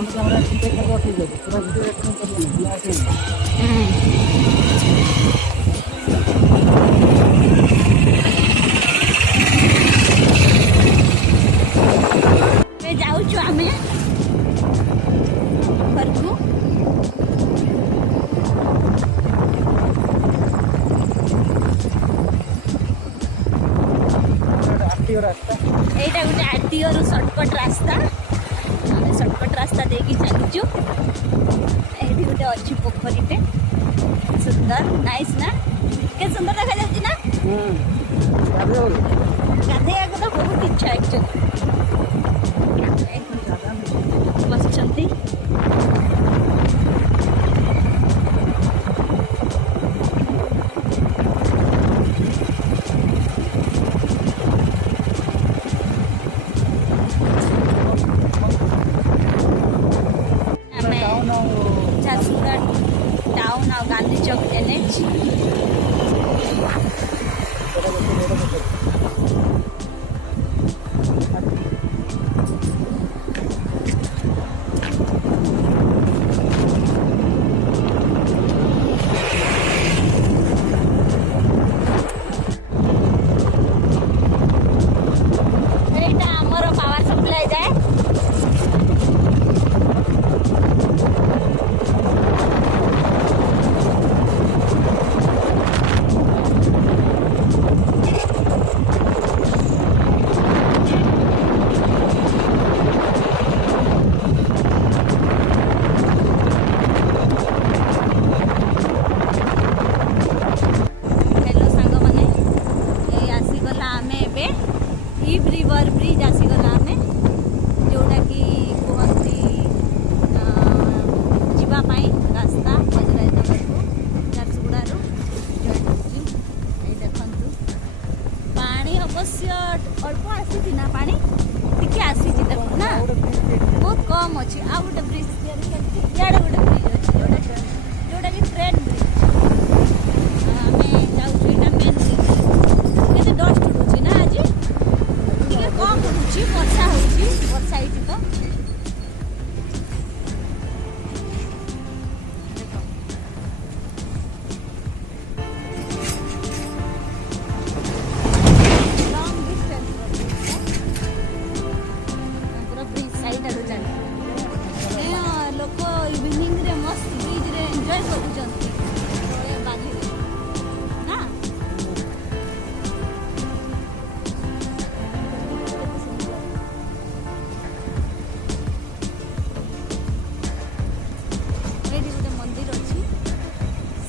जाऊँ आम घर को এইটা গোটে আরটিଓ ରୁ ସର୍ଟକଟ୍ ରାସ୍ତା ଆମେ ସର୍ଟକଟ୍ ରାସ୍ତା ଦେଇକି ଚାଲିଛୁ ଏଇଠି ଗୋଟେ ଅଛି ପୋଖରୀଟେ ସୁନ୍ଦର ନାଇସ୍ ନା କେତେ ସୁନ୍ଦର ଦେଖାଯାଉଛି ନା ଗାଧେଇବାକୁ ତ ବହୁତ ଇଚ୍ଛା ଆକ୍ଚୁଆଲି ବସିଛନ୍ତି झारसुगुड़ा टाउन और गांधी चौक एनएच पावर सप्लाई जाए रिवर ब्रिज आसीगला आमे जोटा कि कहती जावाई रास्ता ब्रजराजनगर को झारसुगुड़ा जॉइन होती देखु पानी अवश्य अल्प आसी ना पानी टिके आसी देखो ना बहुत कम अच्छी आ गोटे ब्रिज या गोटे ब्रिज अच्छी जोटा कि ट्रेन ब्रिज आम जाऊँ मेन ब्रिज के डस्ट उड़ूची ना आज कम उड़ूची वर्षा होती वर्षा ये तो लोक इवनिंग रे मस्त बीच रे एंजॉय करूछंती बाली ना एठी गोटे मंदिर अछि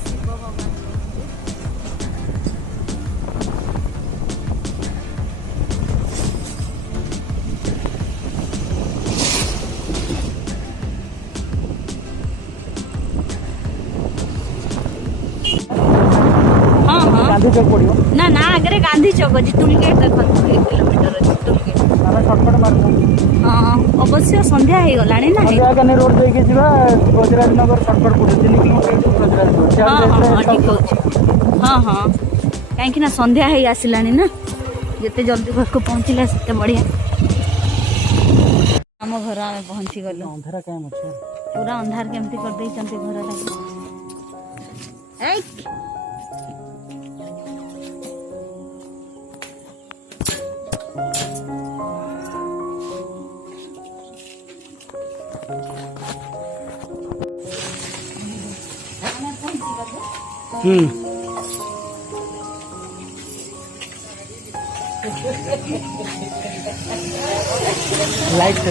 शिव भगवान मंदिर गांधी चौक पड़ो ना ना आगे गांधी चौक अच्छी टोल गेट देख 1 किलोमीटर अच्छी टोल गेट सर्टकट मार्ग हाँ अवश्य संध्या हो गला ना संध्या रोड देके जीवा ब्रजराजनगर सर्टकट पड़ो 3 किलोमीटर ब्रजराजनगर ठीक होची हाँ हाँ कहीं ना संध्या हो आसला ना जिते जल्दी घर को पहुँचला से बढ़िया आम घर आम पहुँची गलु अंधार कम अच्छे पूरा अंधार केमती कर देइचंती घर लगे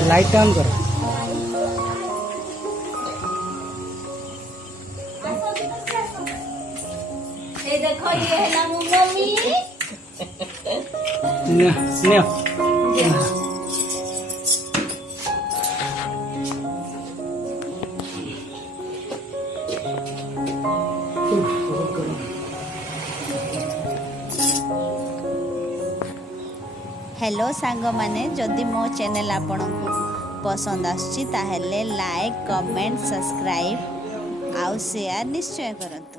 लाइट ऑन करो ये देखो ये है ना मम्मी ने हेलो सांग माने जदि मो चैनल आपण को पसंद आछि ताहेले लाइक कमेंट सब्सक्राइब आउ शेयर निश्चय करत।